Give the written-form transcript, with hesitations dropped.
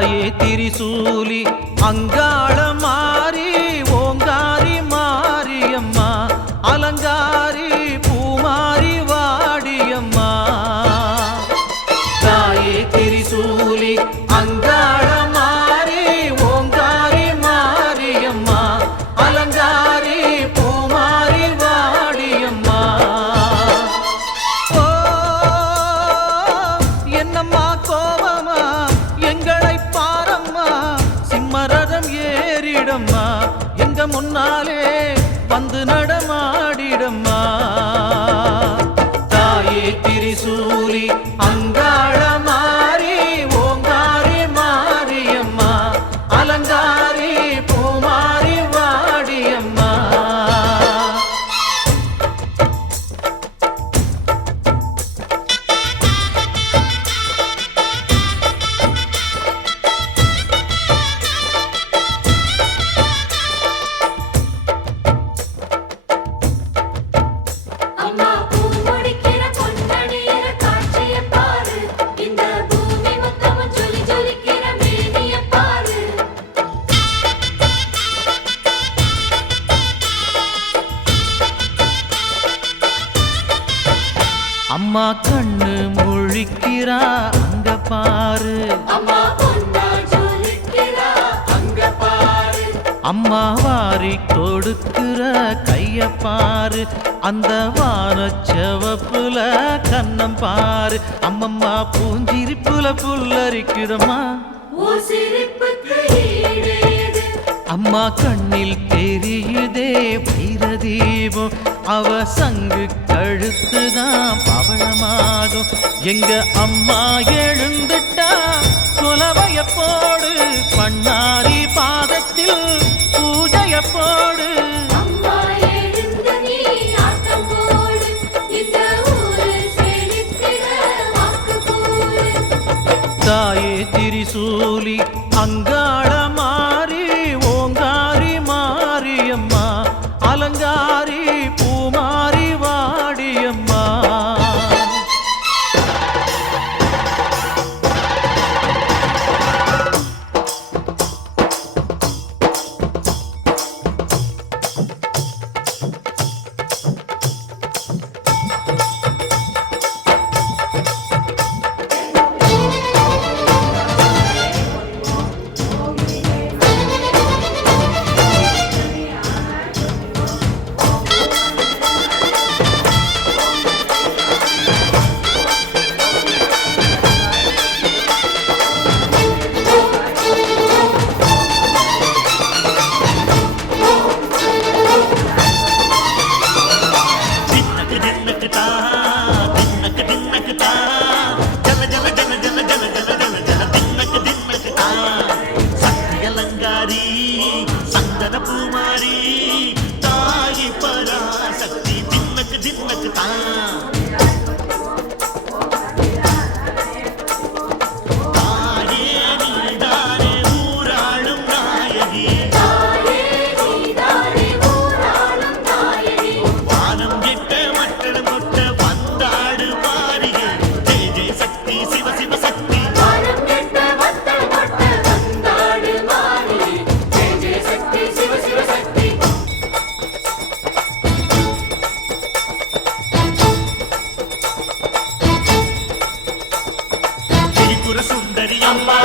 தாயே திரிசூலி அங்காள மாறி ஓங்காரி மாரியம்மா அலங்காரி பூமாரி வாடியம்மா தாயே திரிசூலி அங்காள மாறி ஓங்காரி மாரியம்மா அலங்காரி பூமாரி வாடியம்மா ஓ என்னம்மா கோவமா எங்களை பாரம்மா சிம்மரதம் ஏறிடம்மா எங்க முன்னாலே வந்து நடமாடிடம்மா தாயே திரிசூலி அங்காள மாறி ஓங்காரி மாரியம்மா அலங்காரி பூமாரி வாடியம்மா அம்மா கண்ணு முழிக்கிறா அங்க பாரு அம்மா வாரி கொடுக்கிற கைய பாரு அந்த வானச்சவப்புல கண்ணம் பாரு அம்மம்மா பூஞ்சிரிப்புல புல்லரிக்குதம்மா அம்மா கண்ணில் தெரியுதே வைரதீபம் அவ சங்கு கழுத்துதான் பவளமாகும் எங்க அம்மா எழுந்துட்டா குலவைய போடு பண்ணாரி பாதத்தில் பூஜைய போடு தாயே திரிசூலி அங்காள மாறி ஓங்காரி மாரியம்மா அலங்காரி பூமாரி வாடியம்மா சுந்தரி அம்மா